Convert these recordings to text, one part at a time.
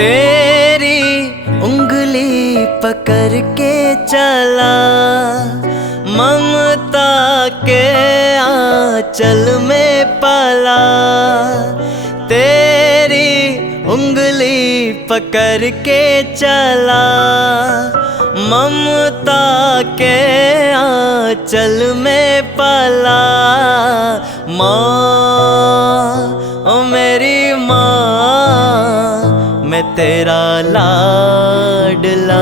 तेरी उंगली पकड़ के चला, ममता के आंचल में पला। तेरी उंगली पकड़ के चला, ममता के आंचल में पला। माँ ओ मेरी माँ, मैं तेरा लाडला।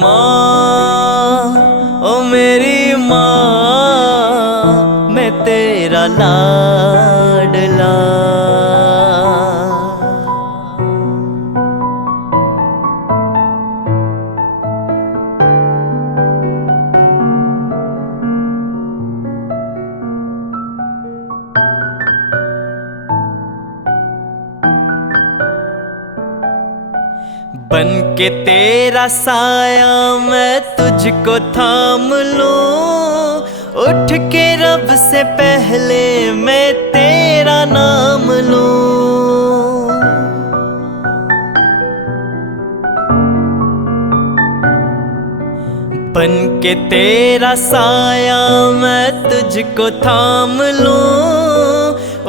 माँ ओ मेरी माँ, मैं तेरा लाडला। बन के तेरा साया मैं तुझको थाम लूं, उठ के रब से पहले मैं तेरा नाम लूं। बन के तेरा साया मैं तुझको थाम लूं,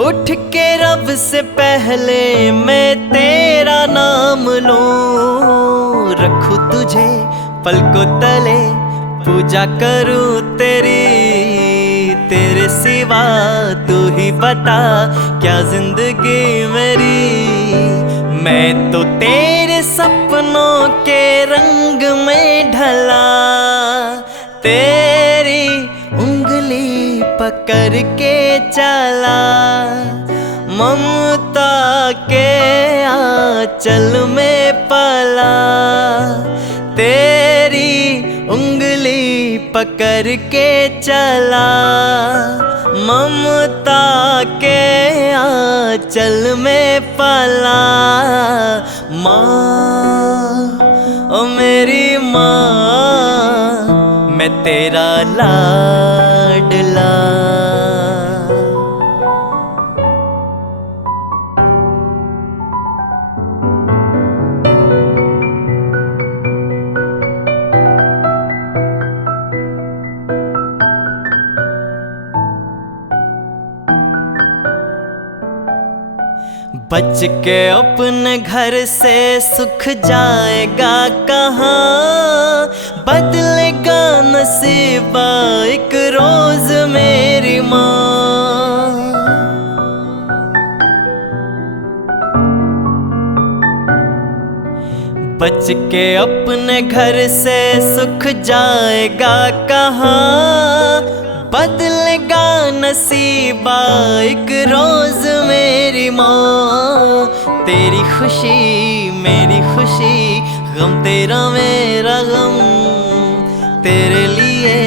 उठ के रब से पहले मैं तेरा नाम लूं। रखूं तुझे पलकों तले, पूजा करूं तेरी, तेरे सिवा तू ही बता क्या जिंदगी मेरी। मैं तो तेरे सपनों के रंग में ढला, तेरी उंगली पकड़ के चला, ममता के आंचल में पला। तेरी उंगली पकड़ के चला, ममता के आंचल में पला। माँ ओ मेरी माँ, मैं तेरा लाडला। बच के अपने घर से सुख जाएगा कहाँ, बदलेगा नसीबा एक रोज मेरी माँ। बच के अपने घर से सुख जाएगा कहाँ, बदलेगा नसीबा एक रोज मेरी माँ। तेरी खुशी मेरी खुशी, गम तेरा मेरा गम, तेरे लिए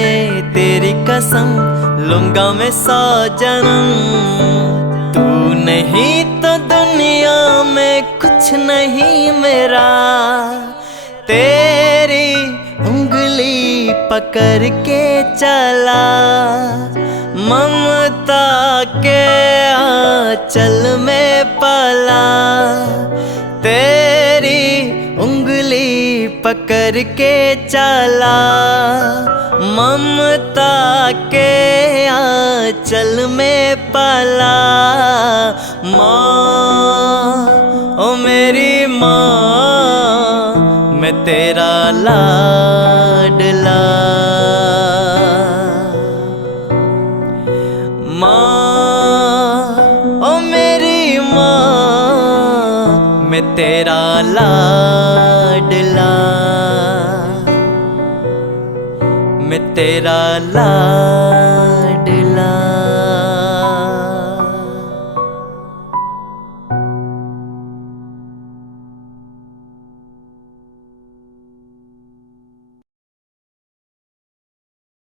तेरी कसम लूंगा मैं 100 जन्म। तू नहीं तो दुनिया में कुछ नहीं मेरा, तेरी उंगली पकड़ के चला, ममता के आंचल में पला। तेरी उंगली पकड़ के चला, ममता के आंचल में पला। माँ ओ मेरी माँ, मैं तेरा लाडला। माँ ओ मेरी माँ, मैं तेरा लाडला, मैं तेरा लाडला।